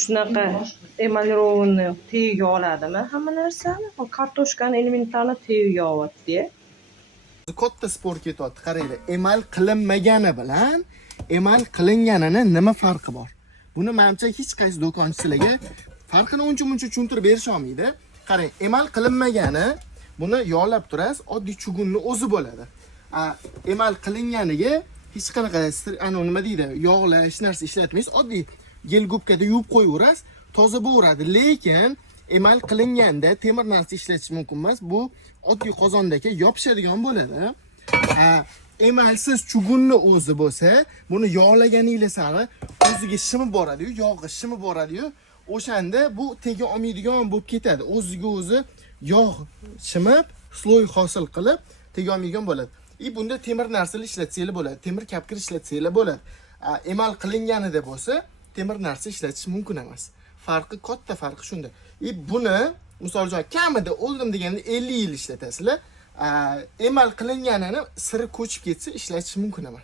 shunaqa emalirованный tagiga oladimi hamma narsani? Kartoshkani elementarni tagiga olyapti. Katta sport ketyapti, qaranglar. Emal qilinmagani bilan emal qilinganini nima farqi bor? Buni menimcha hech qaysi do'konchilarga farqini uncha-muncha tushuntirib berisha olmaydi. Qarang, emal qilinmagani buni yog'lab turasiz, oddiy chugunni o'zi bo'ladi. Emal qilinganiga hech qanaqa nima deydi, yog'lash hech narsa ishlatmaysiz, oddiy gel gubkada yuvib qo'yaverasiz, toza bo'laveradi. Lekin emal qilinganda temir narsa ishlatish mumkin emas. Bu oddiy qozondagi yopishadigan bo'ladi. Emalsiz chugunni o'zi bo'lsa, buni yog'laganinglar sari o'ziga shimib boradi-yu, yog'i shimib boradi-yu, o'shanda bu tega olmaydigan bo'lib ketadi. O'ziga o'zi yog' shimib, sloy hosil qilib tega olmaydigan bo'ladi. Bunda temir narsalar ishlatsanglar bo'ladi, temir kapkir ishlatsanglar bo'ladi. Emal qilinganida bo'lsa, temir narsa ishlatish mumkin emas. Farqi katta farqi shunda. Buni misol uchun kamida o'ldim deganda 50 yil ishlatasizlar. Emal qilinganini siri ko'chib ketsa ishlatish mumkin emas.